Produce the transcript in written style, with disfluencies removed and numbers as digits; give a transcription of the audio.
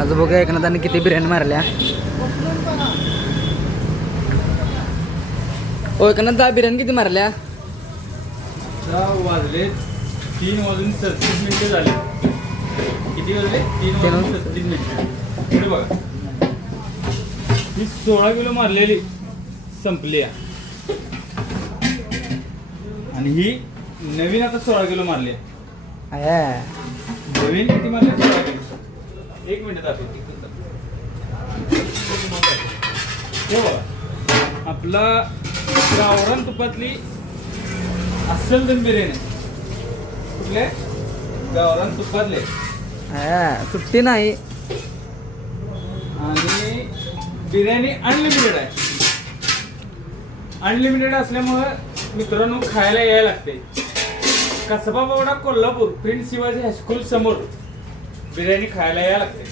आज बघूया एकनाथाने किती बिर्याणी मारल्या. हो एकनाथ बिर्याणी किती मारल्या? वाजले 3:37 झाले. किती वाजले? 3:37 पुढे बघा. ही 16 किलो मारलेली संपली आहे. आणि ही नवीन आता 16 किलो मारली आहे. नवीन किती मारले? 16 किलो. 1 मिनिट दाखवते. हे बघा आपला गावरान तुपातली अस्सल दम बिर्याणी. कुठले? गावरान तुपातले. सुट्टी नाही. आणि बिर्याणी अनलिमिटेड आहे. अनलिमिटेड असल्यामुळं मित्रांनो खायला यायला लागते. कसबा बावडा कोल्हापूर प्रिन्स शिवाजी हायस्कूल समोर बिर्याणी खायला यायला लागते.